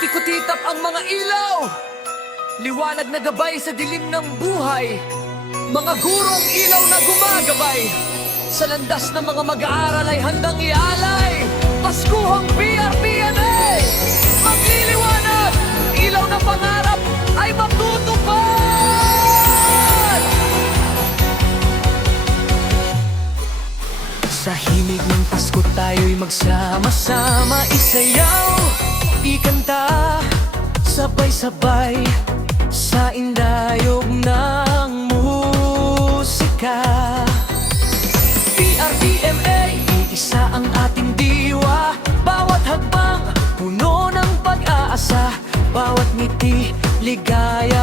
Kumukuti-kutitap ang mga ilaw. Liwanag na gabay sa dilim ng buhay. Mga gurong ilaw na gumagabay. Sa landas ng mga mag-aaral ay handang ialay. Paskuhang PRPNA Magliliwanag Ilaw na pangarap ay matutupad. Sa himig ng Pasko tayo'y magsama-sama Isayaw, ikanta, sabay-sabay Sa indayog ng musika. PRPMA, iisa ang ating diwa. Bawat hagbang, puno ng pag-aasa. Bawat ngiti, ligaya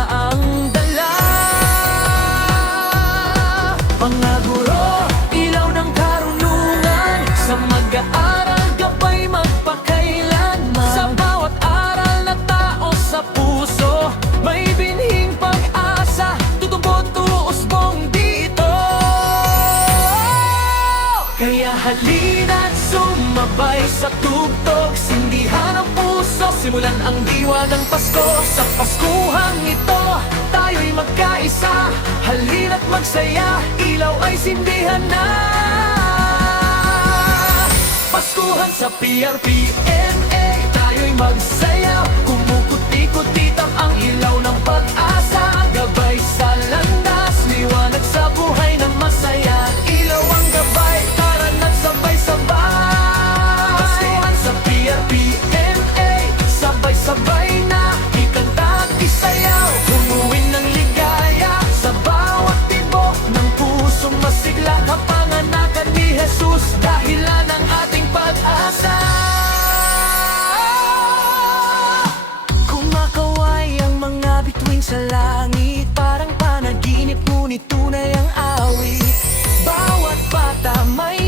sumabay sa tugtog Sindihan ang puso Simulan ang diwa ng Pasko. Sa Paskuhang ito Tayo'y magkaisa Halina't magsaya Ilaw ay sindihan na. Paskuhan sa PRPNA awit Bawat bata may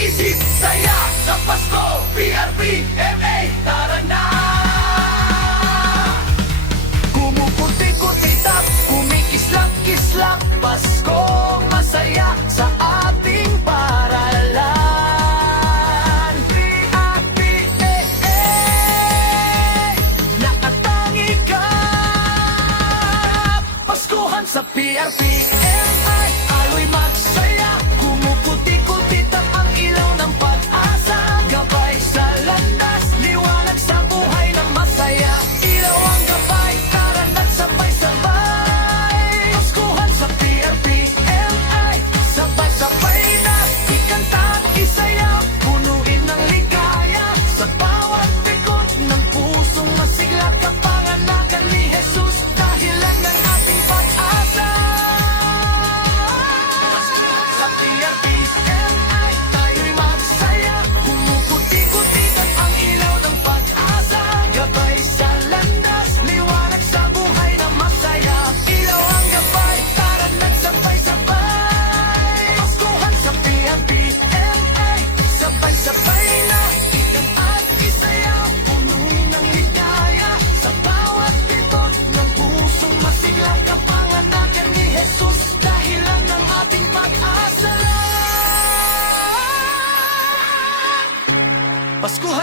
isip Saya sa Pasko, PRP, MA, tara na! Kumukuti-kutitap, kumikislap-kislap Pasko masaya sa ating paralan PRPAA Nakatangi ka Paskuhan sa PRPMI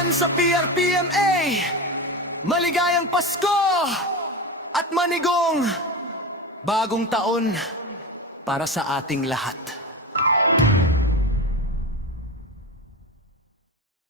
Paskuhan sa PRPMA Maligayang Pasko At manigong Bagong taon Para sa ating lahat